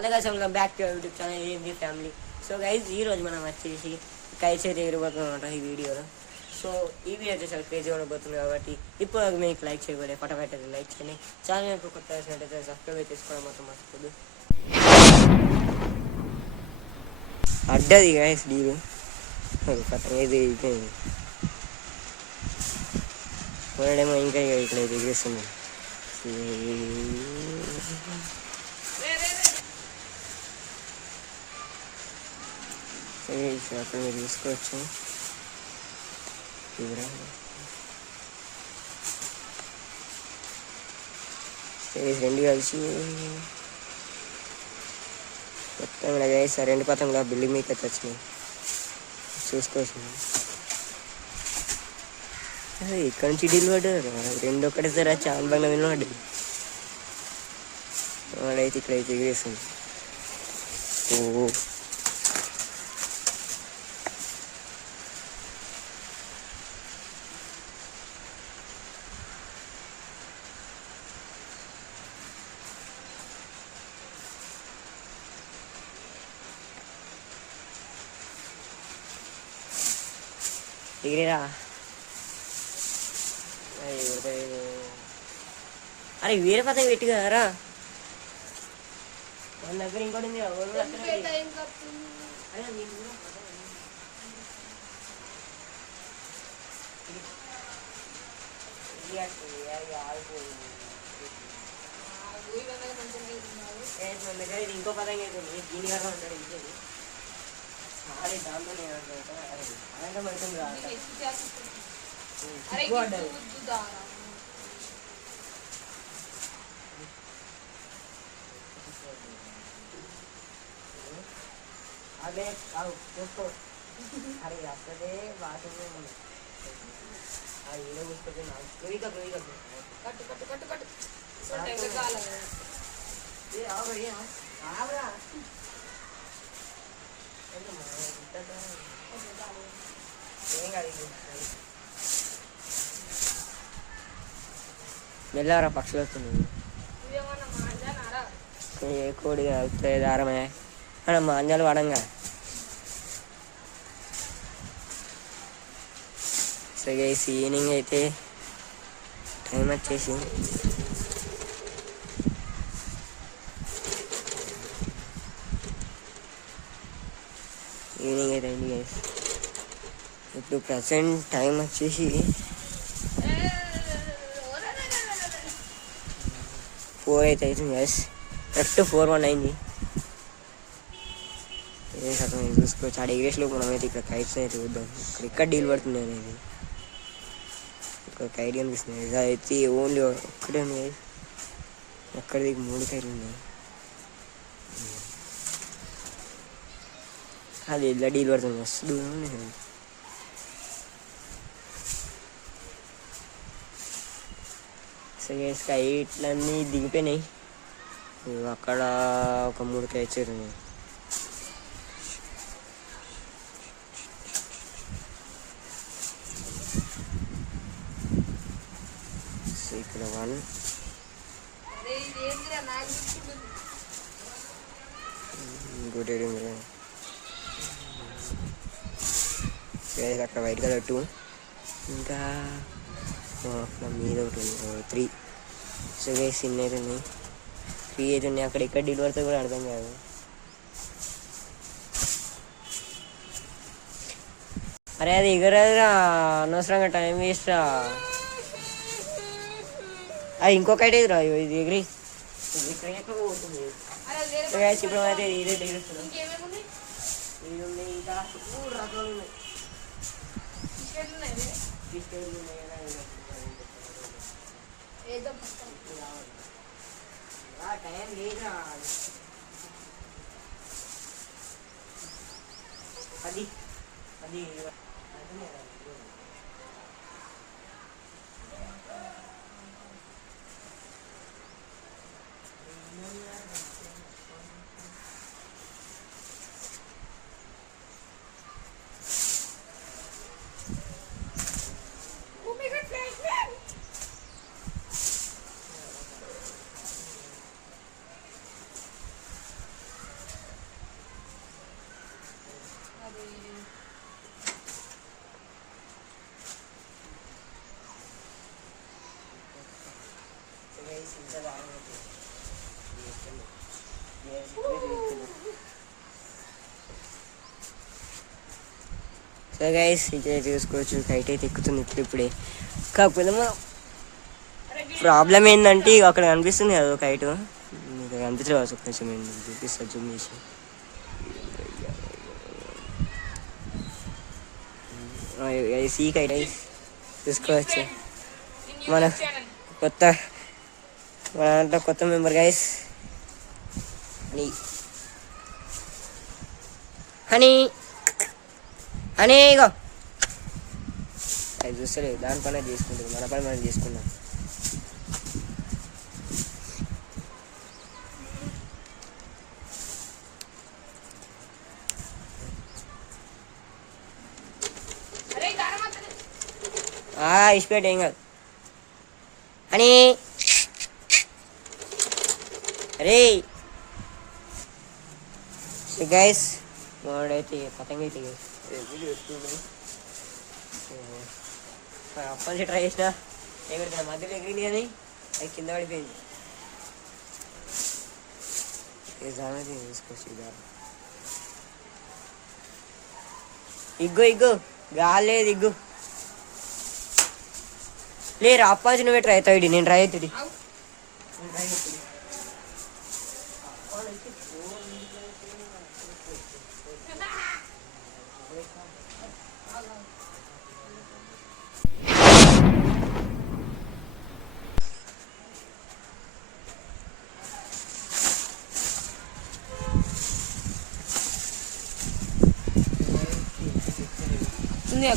అలాగే welcome back to YouTube channel ఏంది family. So guys ఈరోజు మనం వచ్చేసి కైట్స్ అయితే ఎగిరిపోతుంది అనమాట ఈ వీడియోలో. సో ఈ వీడియో వచ్చేసి క్రేజీ ఉండబోతుంది కాబట్టి ఇప్పుడు మీకు లైక్ చేయబోయే ఫటాఫట్ లైక్ చేయండి. ఛానల్ ఇప్పుడు కొత్త వచ్చినట్టయితే సబ్స్క్రైబ్ చేసుకోవడం మొత్తం మర్చిపోదు. అడ్డది గైస్ డీరు ఏది అయిపోయింది కొనడేమో ఇంకా ఇట్లా ఎగిరిస్తుంది. అక్కడ మీరు తీసుకోవచ్చు. రెండు కలిసి మొత్తం వేసి రెండు పతంగా బిల్డింగ్ మీకు అయితే వచ్చినాయి చూసుకోవచ్చు. ఇక్కడ నుంచి డీల్ పడ్డారు రెండు ఒక్కటే సార్ చాలా బాగా వినవాడు వాడైతే ఇక్కడైతే ఎగిరేస్తుంది. ఓ ఎగిరేరా. అరే వేరే పతంగా పెట్టి కదరా మన దగ్గర ఇంకోటి ఉంది. ఇంకో పతంగా అవుతుంది దీని కదా ఉంటాడు ఇంకేది అరే దాంతోనే అనంటే పడుతుంది అదే చూసుకో. అరే అసలే బాగా ఏదో కూర్చుంటే కట్టు కట్టు కట్టు కట్టు మెల్లారా పక్షులు వస్తున్నాయి. ఏ కోడి అవుతుంది దారమే మనం మాంజాలు వాడంగా. సరే ఈవినింగ్ అయితే టైం వచ్చేసి ఈవినింగ్ అయితే అయింది గైస్. ఇప్పుడు ప్రజెంట్ టైం వచ్చేసి 4 అయితే అవుతుంది గైస్. కరెక్ట్ 4:01 అయింది. ఏ శాతం చూసుకోవచ్చు. ఆడ ఎగ్రేస్లో మనం అయితే ఇక్కడ కైట్స్ అయితే చూద్దాం. ఇక్కడ డీల్ పడుతుంది అనేది ఇక్కడ కైట్ కనిపిస్తుంది. అయితే ఓన్లీ ఒక్కటే ఉంది గైస్. అక్కడికి 3 కైట్లు ఉన్నాయి. అది ఇలా డీల్ పడుతుంది మస్తు దూరం ఉంది. సరే కైట్లన్నీ దిగిపోయినాయి. అక్కడ ఒక 3 కైట్స్ ఉన్నాయి. ఇక్కడ 1 ఇంకోటి అక్కడ వైట్ కలర్ 2 ఇంకా మీద ఒకటి ఉంది 3. సో గైస్ ఇన్ని అయితే ఉన్నాయి. 3 అయితే ఉన్నాయి. అక్కడ ఎక్కడ డీల్ పడితే కూడా అర్థం కాదు. అరే అది ఎగరదురా అనవసరంగా టైం వేస్ట్ రా. అది ఇంకొక ఐడియా రా ఇది ఎగిరి పోతుంది. ఇప్పుడు అయితే ఇదే ఎగురుస్తున్నాం. ఇది ఉంది ఇంకా మూడు రకాలు ఉన్నాయి. టైం లేదురా. అది అది సో గైస్ ఇదే చూసుకోవచ్చు, కైట్ అయితే ఎక్కుతుంది ఇప్పుడే. కాకపోతే మనం ప్రాబ్లం ఏంటంటే అక్కడ కనిపిస్తుంది కదా కైట్, మీకు కనిపించలేదు కావచ్చు, కొంచెం చూపిస్తా జూమ్ చేసి. ఈ కైట్ చూసుకోవచ్చు, మన కొత్త మన దాంట్లో కొత్త మెంబర్ గైస్ హనీ హనీ ఇగో అది చూస్తలేదు, దాని పని చేసుకుంటుంది, మన పని మనం చేసుకుందాం. ఇష్టపెట్టి ఏం కాదు అని. అరే గైస్ వాడైతే పతంగా అయితే అప్పటి ట్రై చేసిన ఎక్కడ మధ్యలో ఎగిరింది కానీ అది కింద పడిపోయింది. తీసుకోవచ్చు ఇగ్గు ఇగ్గు గాలేదు ఇగ్గు లేరు అప్పాచి నువ్వే ట్రై అవుతాడు, నేను ట్రై అవుతుంది.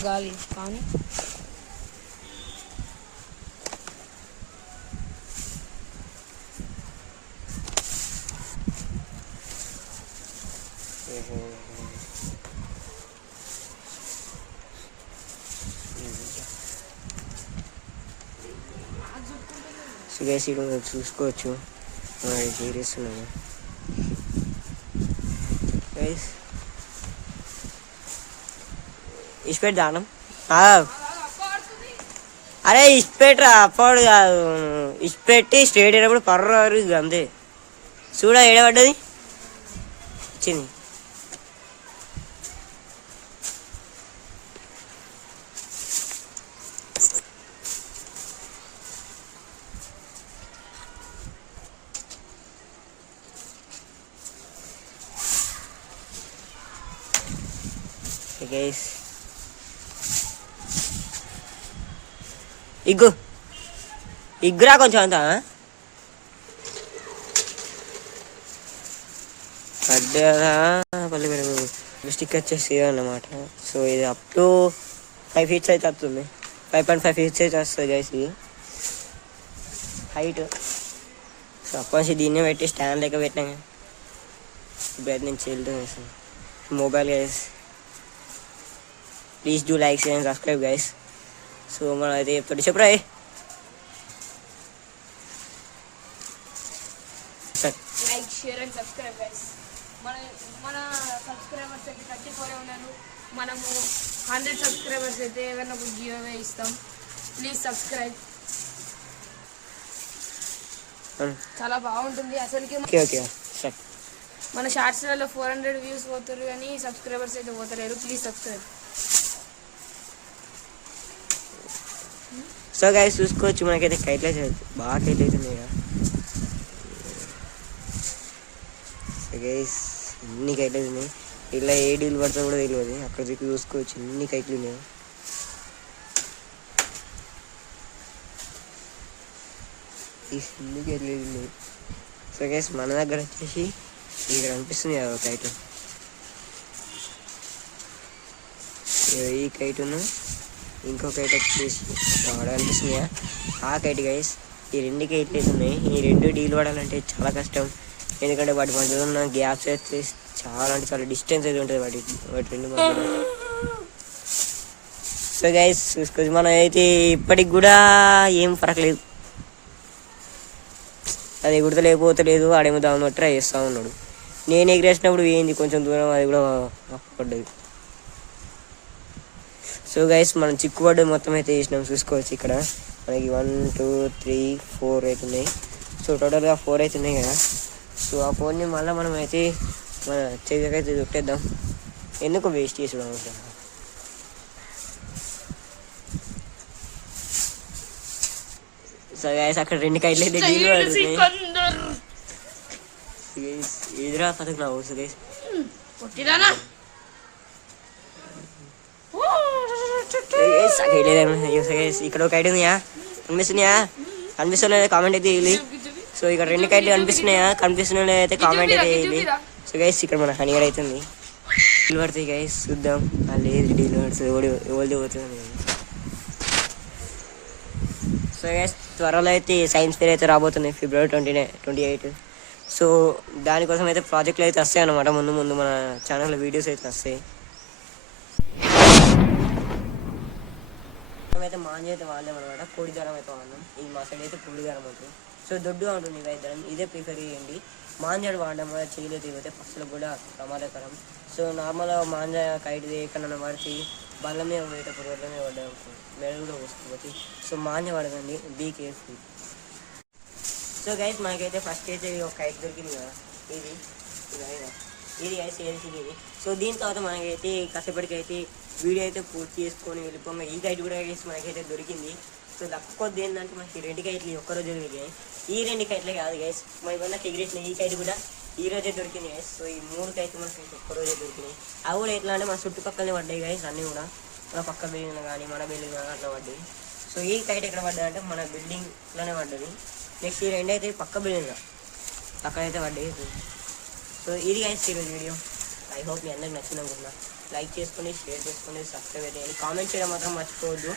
గాలి కానీ సుగేసీడు చూసుకోవచ్చు చేస్తున్నాను. ఇష్టపెట్టి దానం అరే ఇష్టపెట్టరా అప్పుడు కాదు, ఇష్టపెట్టి స్ట్రేట్ అయినప్పుడు పర్వారు అంతే. చూడ ఏడబడ్డది వచ్చింది. గైస్ ఇగ్గు ఇగ్గురా కొంచెం అంతా పడ్డా పల్లి స్టిక్ వచ్చేసి అన్నమాట. సో ఇది అప్ టు 5 feet అయితే వస్తుంది, 5.5 feet అయితే వస్తుంది గైస్ ఇది హైట్. సో అప్పటి దీన్నే పెట్టి స్టాండ్ లెక్క పెట్టినా ఇప్పుడైతే నేను వెళ్తాను. Mobile guys please do like share and subscribe guys. So మనం అయితే ఎప్పుడు చెప్పరా like share and subscribe guys. మన సబ్స్క్రైబర్స్ అయితే 34 ఉన్నారు, మనము 100 సబ్స్క్రైబర్స్ అయితే ఏమైనా ఒక గివ్ అవే ఇస్తాం. ప్లీజ్ సబ్స్క్రైబ్, చాలా బాగుంటుంది అసలుకి. మన షార్ట్స్లలో 400 వ్యూస్ పోతారు కానీ సబ్స్క్రైబర్స్ అయితే పోతలేరు. Please subscribe. సో గైస్ చూసుకోవచ్చు మనకైతే కైట్లే బాగా కైట్లు అవుతున్నాయి కదా. సో గైస్ ఇన్ని కైట్లు అవుతున్నాయి, ఇలా ఏ డీలు పడతా కూడా తెలియదు. అక్కడ దిక్కు చూసుకోవచ్చు ఇన్ని కైట్లు ఉన్నాయి. ఇన్ని కైట్లు ఉన్నాయి. సో గైస్ మన దగ్గర వచ్చేసి ఇక్కడ అనిపిస్తుంది కదా కైట్, ఈ కైటును ఇంకో కైట్ వచ్చేసి అక్కడ అనిపిస్తున్నాయా ఆ కైట్ గైస్. ఈ 2 కైట్లు అయితే ఉన్నాయి, ఈ 2 డీల్ పడాలంటే చాలా కష్టం, ఎందుకంటే వాటి మధ్యలో ఉన్న గ్యాప్స్ అయితే చాలా అంటే చాలా డిస్టెన్స్ అయితే ఉంటుంది వాటి 2 మధ్యలో. సో గైస్ చూసుకోవచ్చు మనం అయితే ఇప్పటికి కూడా ఏం ఫరకలేదు, అది ఎగుడతలేకపోతలేదు, ఆడేమో దాని ట్రై చేస్తూ ఉన్నాడు. నేను ఎగిరేసినప్పుడు ఏంది కొంచెం దూరం అది కూడా పడ్డది. సో గైస్ మనం చిక్కుబడ్డ మొత్తం అయితే వేసినాం చూసుకోవచ్చు. ఇక్కడ మనకి 1 2 3 4 అయితే ఉన్నాయి. సో టోటల్గా 4 అయితే ఉన్నాయి కదా. సో ఆ 4ని మళ్ళీ మనం అయితే మన చేతికి అయితే చుట్టేద్దాం, ఎందుకు వేస్ట్ చేసుకోవడం అవసరం. సో గైస్ అక్కడ 2 కైట్లు అయితే డీల్ పడుతున్నాయి. సికందర్ ఎదురా పథకం నా ఊసు గైస్. కొట్టిరానా ఇక్కడ ఒక కైట్ ఉందియా, కనిపిస్తున్నాయా? కనిపిస్తున్నాయా? కామెంట్ అయితే వేయాలి. సో ఇక్కడ 2 కైట్లు కనిపిస్తున్నాయా? కనిపిస్తున్నాయి అయితే కామెంట్ అయితే వేయాలి. సో గైస్ ఇక్కడ మన హనీగడ్ అవుతుంది. డీల్ పడుతుంది గైస్, చూద్దాం. లేదు డీల్ పడుతుంది, ఎవరిది పోతుంది. సో గైస్ త్వరలో అయితే సైన్స్ ఫేర్ అయితే రాబోతుంది February 28. సో దానికోసం అయితే ప్రాజెక్టులు అయితే వస్తాయి అన్నమాట. ముందు ముందు మన ఛానల్లో వీడియోస్ అయితే వస్తాయి. అయితే మాంజ అయితే వాడలేం అనమాట, కోడి దారం అయితే వాడినాం. ఇది మా సైడ్ అయితే కోడి దారం అవుతుంది. సో దొడ్డుగా ఉంటుంది ఇద్దరం, ఇదే ప్రిఫర్ చేయండి. మాంజాడు వాడడం వల్ల చేయలేదు తిరిగితే పక్షులకు కూడా ప్రమాదకరం. సో నార్మల్గా మాంజ కైట్ ఎక్కడన్నా పడితే బండ్ల మీద పోయేటప్పుడు రోడ్ల మీద పడ్డా మెడ కూడా వస్తుంది. సో మాంజ పడదండి, బీ కేర్ఫుల్. సో గైస్ మనకైతే ఫస్ట్ అయితే ఒక కైట్ దొరికింది కదా, ఇది గైస్ ఇది. సో దీని తర్వాత మనకైతే కష్టపడికి అయితే వీడియో అయితే పూర్తి చేసుకొని వెళ్ళిపోయి ఈ కైట్ కూడా గైస్ మనకైతే దొరికింది. సో తక్కువ ఏంటంటే మనకి 2 కైట్లు ఒక్కరోజు దొరికాయి. ఈ 2 కైట్లే కాదు గైస్, మన వల్ల ఎగిరేసిన ఈ కైట్ కూడా ఈ రోజే దొరికింది గైస్. సో ఈ 3 కైట్లు మనకి ఒక్కరోజే దొరికినాయి. అవి కూడా ఎట్లా అంటే మన చుట్టుపక్కలనే పడ్డాయి గైస్, అన్నీ కూడా మన పక్క బిల్డింగ్ కానీ మన బిల్డింగ్ కానీ అట్లా పడ్డాయి. సో ఈ కైట్ ఎక్కడ పడ్డా అంటే మన బిల్డింగ్లోనే పడ్డది. నెక్స్ట్ ఈ 2 అయితే పక్క బిల్డింగ్ అక్కడైతే పడ్డాయి. సో ఇది గైస్ ఈరోజు వీడియో. ఐ హోప్ మీ అందరికి నచ్చింది అనుకుంటున్నా. లైక్ చేసుకోండి, షేర్ చేసుకోండి, సబ్స్క్రైబ్ చేయండి, కామెంట్ చేయడం మాత్రం మర్చిపోవద్దు.